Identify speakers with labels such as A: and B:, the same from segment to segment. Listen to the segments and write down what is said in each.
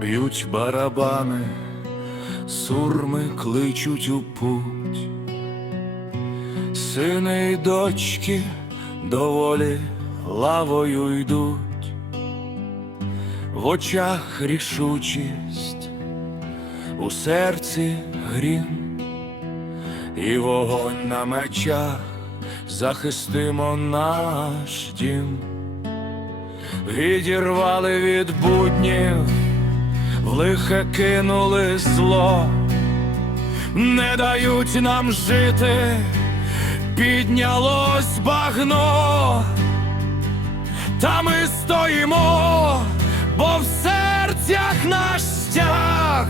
A: б'ють барабани, сурми кличуть у путь, сини й дочки доволі лавою йдуть, в очах рішучість, у серці грім, і вогонь на мечах захистимо наш дім. Відірвали від буднів, в лихе кинули зло, не дають нам жити, піднялось багно, та ми стоїмо, бо в серцях наш стяг,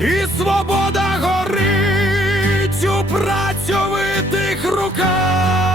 A: і свобода горить у працьовитих руках.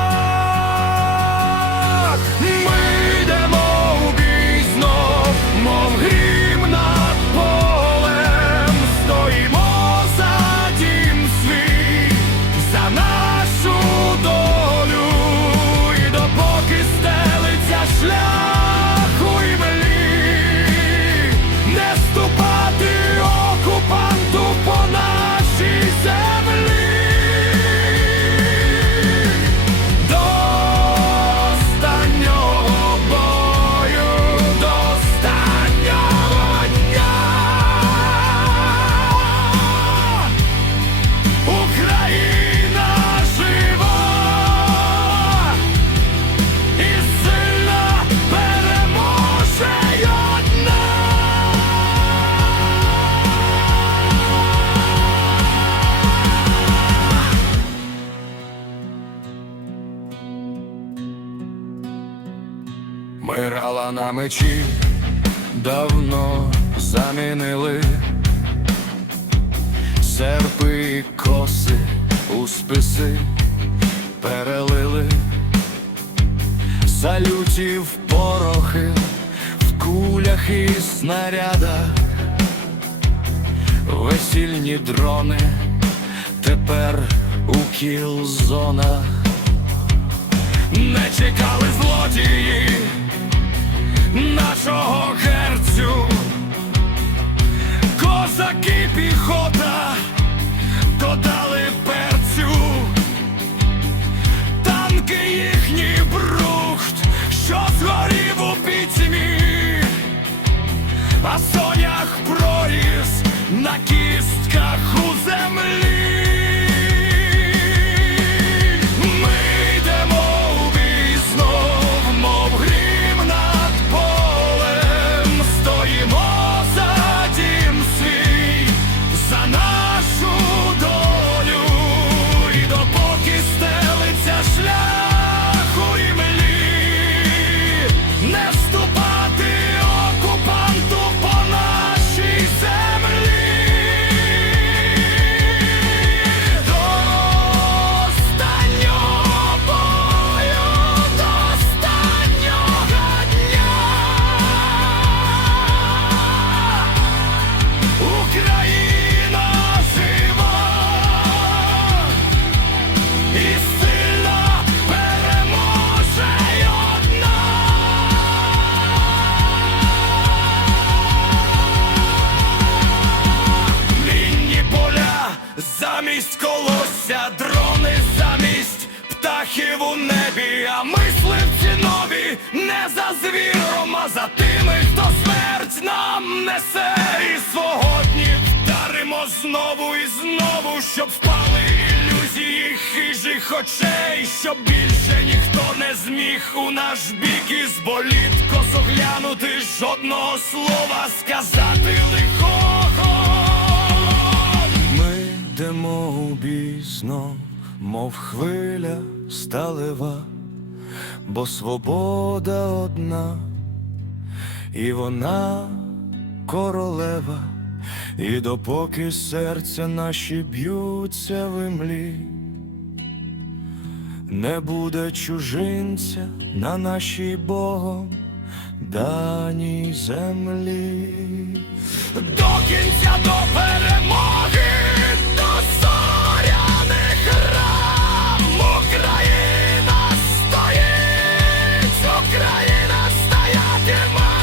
A: На мечі давно замінили. Серпи і коси у списи перелили. Салютів порохи в кулях і снарядах, весільні дрони тепер у кіл-зонах. Не чекали злодії нашого герцю, козаки піхота додали перцю, танки їхній брухт, що згорів у пітьмі, а сонях проріз на кістках у землі. Птахів у небі, а мисливці нові не за звіром, а за тими, хто смерть нам несе. І сьогодні вдаримо знову і знову, щоб впали ілюзії хижих очей, щоб більше ніхто не зміг у наш бік із боліт косоглянути жодного слова сказати лихого. Ми йдемо у мов хвиля сталева, бо свобода одна, і вона королева, і допоки серця наші б'ються в імлі, не буде чужинця на нашій Богом даній землі. До кінця до! Everyone.